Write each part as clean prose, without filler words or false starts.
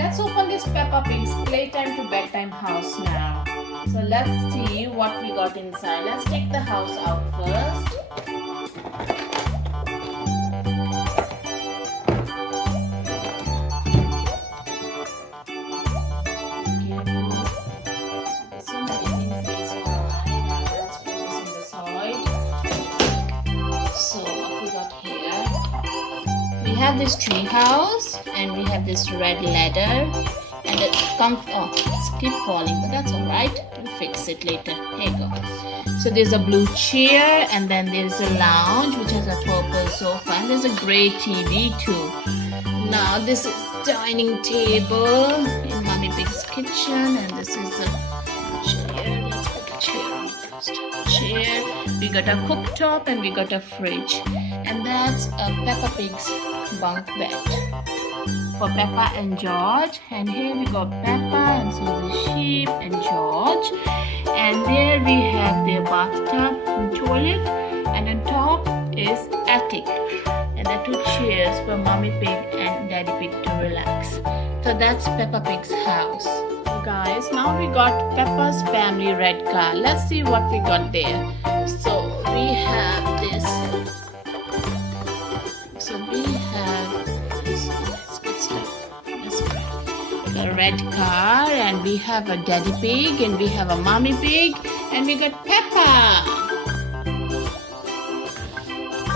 let's open this Peppa Pig's playtime to bedtime house now. So let's see what we got inside. Let's take the house out first. We have this tree house and we have this red ladder and it comes, oh, it's keep falling, but that's alright, we'll fix it later. Here you go. So there's a blue chair and then there's a lounge which has a purple sofa and there's a grey TV too. Now this is dining table in Mommy Pig's kitchen and this is a chair. Let's put a chair on first. Chair. We got a cooktop and we got a fridge and that's a Peppa Pig's bunk bed for Peppa and George, and here we got Peppa and Susie Sheep and George, and there we have their bathtub and toilet, and on top is attic and the two chairs for Mommy Pig and Daddy Pig to relax. So that's Peppa Pig's house. Guys, now we got Peppa's family red car. Let's see what we got there. So we have this. A red car and we have a Daddy Pig and we have a Mommy Pig and we got Peppa.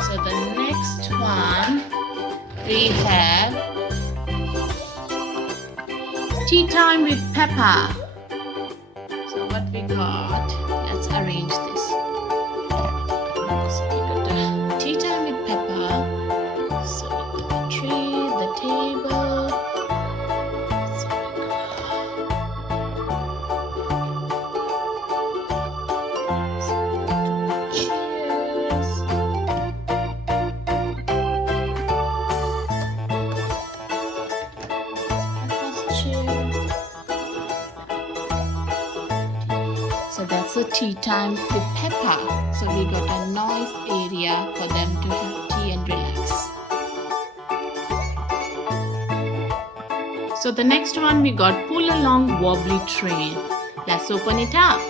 So the next one we have tea time with Peppa. So what we got, let's arrange this. So we got a tea time with Peppa. So we got the tree, the table. So that's a tea time with Peppa. So we got a nice area for them to have tea and relax. So the next one we got pull along wobbly train. Let's open it up.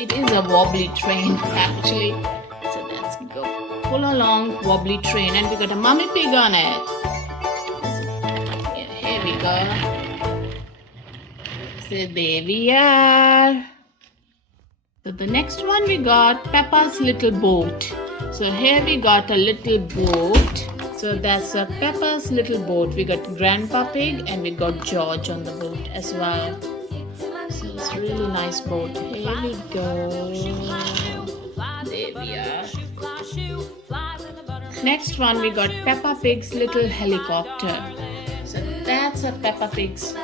It is a wobbly train actually. So let's go pull along wobbly train and we got a Mommy Pig on it. Yeah, here we go. So there we are. So the next one we got Peppa's little boat. So here we got a little boat. So that's a Peppa's little boat. We got Grandpa Pig and we got George on the boat as well. So it's a really nice boat. Here we go. There we are. Next one we got Peppa Pig's little helicopter. So that's a Peppa Pig's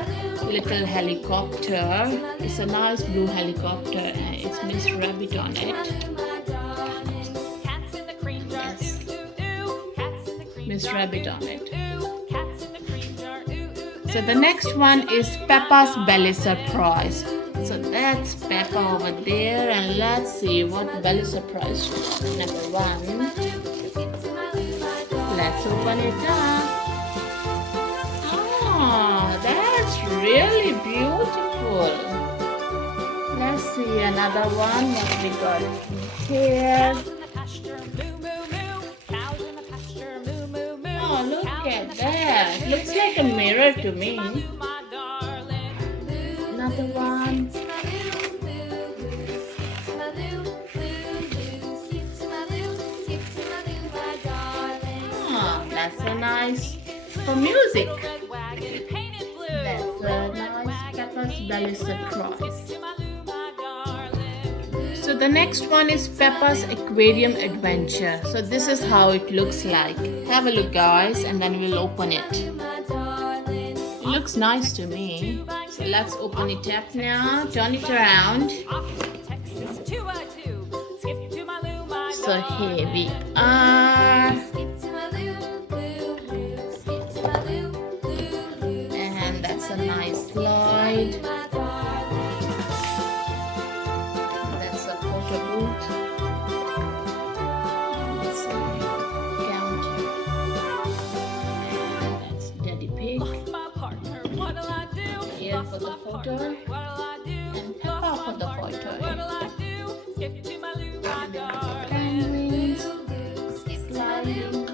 little helicopter. It's a nice blue helicopter and it's Miss Rabbit on it. Yes. Miss Rabbit on it. So the next one is Peppa's belly surprise. So that's Peppa over there and let's see what belly surprise she got. Number one. Let's open it up. Oh, that's really beautiful. Let's see another one. What we got here? Oh, look at that. Looks like a mirror to me. Another one. Oh, that's a nice for music. That's a nice Peppa's belly surprise. So the next one is Peppa's aquarium adventure. So this is how it looks like. Have a look guys and then we'll open it. It looks nice to me. So let's open it up now. Turn it around. So here we are. And that's a nice slide. That's a photo booth. Let's see. Counter.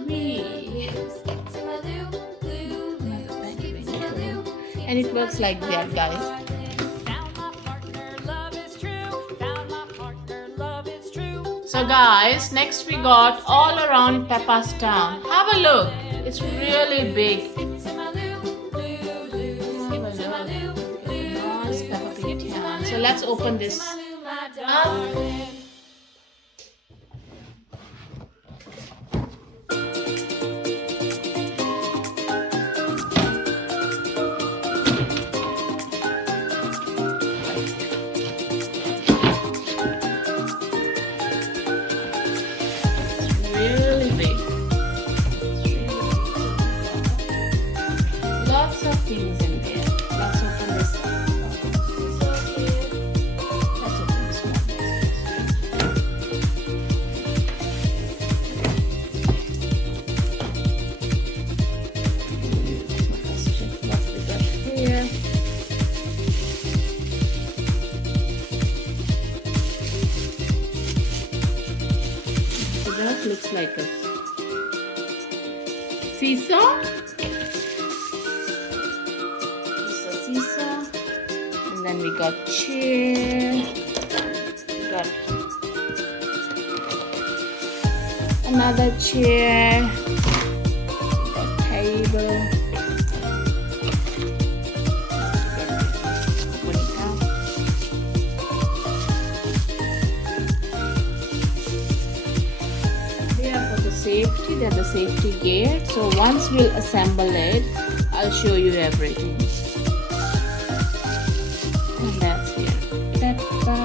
me. And it works like that, guys. So guys, next we got all around Peppa's Town. Have a look. It's really big. Nice Peppa Pig Town. So let's open this up. Really big. Lots of things in there. Let's open this up. Let's open this one. Let's check what we got here. So that looks like a seesaw. It's a seesaw. And then we got chair. We got another chair. We got table. Open it up. Here for the safety, they're the safety gate. So once we'll assemble it, I'll show you everything. And that's here. Peppa.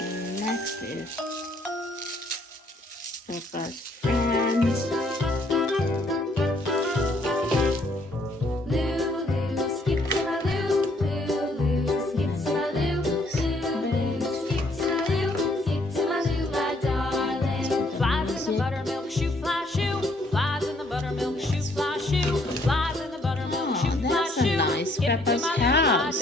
And next is Peppa's friends. That's a nice Peppa's house.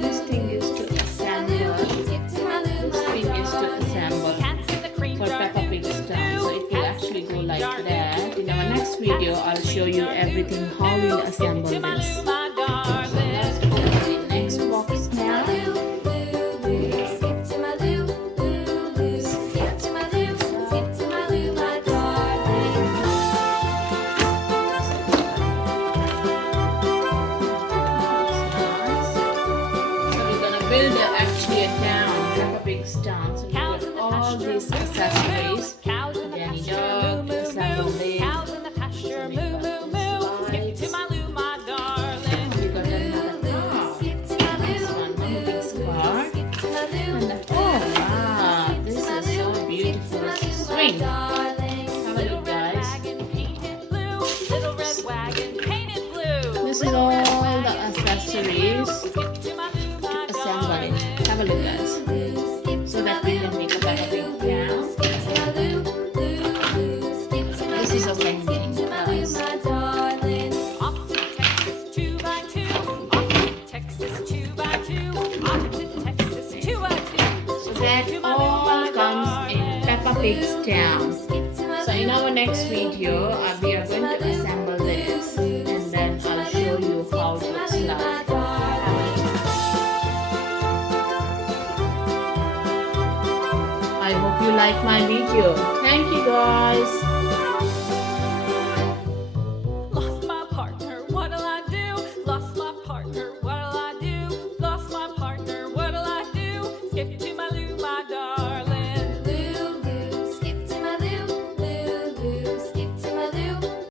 This thing is to assemble. This thing is to assemble for Peppa Pig Town. So it will actually go like that. In our next video, I'll show you everything how we'll assemble this. So let's open the next box now. Build actually a town, Peppa Pig's town. So we got all these accessories. Danny dog, assemble leg. So we got lights. We got another car. This one big car. And oh wow, this is so beautiful. Swing. Have a look, guys. This is all the accessories. Have a look, guys, so that we can make a Peppa Pig Town. This is a painting, guys. So that all comes in Peppa Pig's Town. So in our next video, we are going to assemble this, and then I'll show you how it looks like. I hope you like my video. Thank you, guys.